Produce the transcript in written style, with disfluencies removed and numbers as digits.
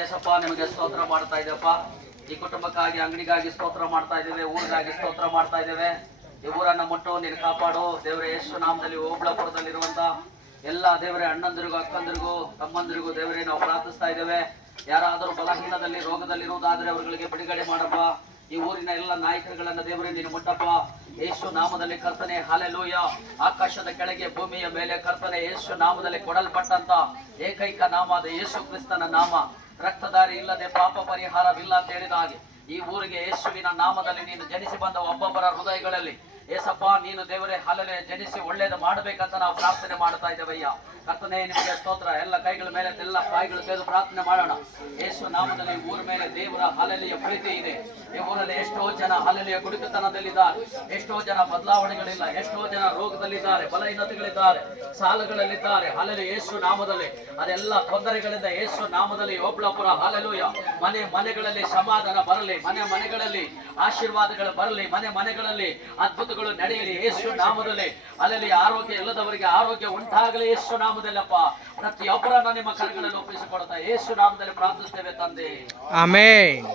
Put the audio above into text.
ಯೇಸಪ್ಪ ನಿಮಗೆ ಸ್ತೋತ್ರ ಮಾಡ್ತಾ ಇದ್ದೇವಪ್ಪ. ಈ ಕುಟುಂಬಕ್ಕಾಗಿ, ಅಂಗಡಿಗಾಗಿ ಸ್ತೋತ್ರ ಮಾಡ್ತಾ ಇದ್ದೇವೆ, ಊರಿಗಾಗಿ ಸ್ತೋತ್ರ ಮಾಡ್ತಾ ಇದ್ದೇವೆ. ಈ ಊರನ್ನ ಮುಟ್ಟು ನೀನು ಕಾಪಾಡು ದೇವರೇ. ಯೇಸು ನಾಮದಲ್ಲಿ ಓಬಳಾಪುರದಲ್ಲಿರುವಂತ ಎಲ್ಲ ದೇವರೇ ಅಣ್ಣಂದಿರಿಗೂ, ಅಕ್ಕಂದಿರಿಗೂ, ತಮ್ಮಂದಿರಿಗೂ ದೇವರೇ ನಾವು ಪ್ರಾರ್ಥಿಸ್ತಾ ಇದ್ದೇವೆ. ಯಾರಾದರೂ ಬಲಹೀನದಲ್ಲಿ, ರೋಗದಲ್ಲಿರುವುದಾದ್ರೆ ಅವರುಗಳಿಗೆ ಬಿಡುಗಡೆ ಮಾಡಪ್ಪ. ಈ ಊರಿನ ಎಲ್ಲ ನಾಯಕರುಗಳನ್ನ ದೇವರೇ ನೀನು ಮುಟ್ಟಪ್ಪ. ಯೇಸು ನಾಮದಲ್ಲಿ ಕರ್ತನೆ, ಹಲ್ಲೆಲೂಯ. ಆಕಾಶದ ಕೆಳಗೆ, ಭೂಮಿಯ ಮೇಲೆ ಕರ್ತನೆ, ಯೇಸು ನಾಮದಲ್ಲಿ ಕೊಡಲ್ಪಟ್ಟಂತ ಏಕೈಕ ನಾಮ ಅದು ಯೇಸು ಕ್ರಿಸ್ತನ ನಾಮ. ರಕ್ತದಾರಿ ಇಲ್ಲದೆ ಪಾಪ ಪರಿಹಾರವಿಲ್ಲ ಅಂತ ಹೇಳಿದ ಹಾಗೆ ಈ ಊರಿಗೆ ಯೇಸುವಿನ ನಾಮದಲ್ಲಿ ನೀನು ಜನಿಸಿ ಬಂದ ಒಬ್ಬೊಬ್ಬರ ಹೃದಯಗಳಲ್ಲಿ ಏಸಪ್ಪ ನೀನು ದೇವರೇ ಹಲಲೆ ಜನಿಸಿ ಒಳ್ಳೇದು ಮಾಡಬೇಕಂತ ನಾವು ಪ್ರಾರ್ಥನೆ ಮಾಡ್ತಾ ಇದ್ದೇವಯ್ಯ. ಕರ್ತನೆ ನಿಮಗೆ ಸ್ತೋತ್ರ. ಎಲ್ಲ ಕೈಗಳ ಮೇಲೆ ಎಲ್ಲ ಕಾಯಿಗಳು ತೆಗೆದು ಪ್ರಾರ್ಥನೆ ಮಾಡೋಣ. ಯೇಸು ನಾಮದಲ್ಲಿ ಊರ ಮೇಲೆ ದೇವರ ಹಲಲೆಯ ಪ್ರೀತಿ ಇದೆ. ಈ ಊರಲ್ಲಿ ಎಷ್ಟೋ ಜನ ಹಲಲೆಯ ಕುಡಿತನದಲ್ಲಿದ್ದಾರೆ, ಎಷ್ಟೋ ಜನ ಬದಲಾವಣೆಗಳಿಲ್ಲ, ಎಷ್ಟೋ ಜನ ರೋಗದಲ್ಲಿದ್ದಾರೆ, ಬಲಹೀನತೆಗಳಿದ್ದಾರೆ, ಸಾಲಗಳಲ್ಲಿದ್ದಾರೆ. ಹಲಲೆ ಯೇಸು ನಾಮದಲ್ಲಿ ಅದೆಲ್ಲ ತೊಂದರೆಗಳಿಂದ ಯೇಸು ನಾಮದಲ್ಲಿ ಓಬಳಾಪುರ ಹಲ್ಲೆಲೂಯ. ಮನೆಗಳಲ್ಲಿ ಸಮಾಧಾನ ಬರಲಿ, ಮನೆಗಳಲ್ಲಿ ಆಶೀರ್ವಾದಗಳು ಬರಲಿ, ಮನೆಗಳಲ್ಲಿ ಅದ್ಭುತಗಳು ನಡೆಯಲಿ ಯೇಸು ನಾಮದಲ್ಲಿ. ಅಲ್ಲಲ್ಲಿ ಆರೋಗ್ಯ ಇಲ್ಲದವರಿಗೆ ಆರೋಗ್ಯ ಉಂಟಾಗಲಿ ಯೇಸು ನಾಮದಲ್ಲಪ್ಪ. ಪ್ರತಿಯೊಬ್ಬರನ್ನ ನಿಮ್ಮ ಕರಗಳಲ್ಲಿ ಒಪ್ಪಿಸಿಕೊಡ್ತಾ ಯೇಸು ನಾಮದಲ್ಲಿ ಪ್ರಾರ್ಥಿಸ್ತೇವೆ ತಂದೆ, ಆಮೆನ್.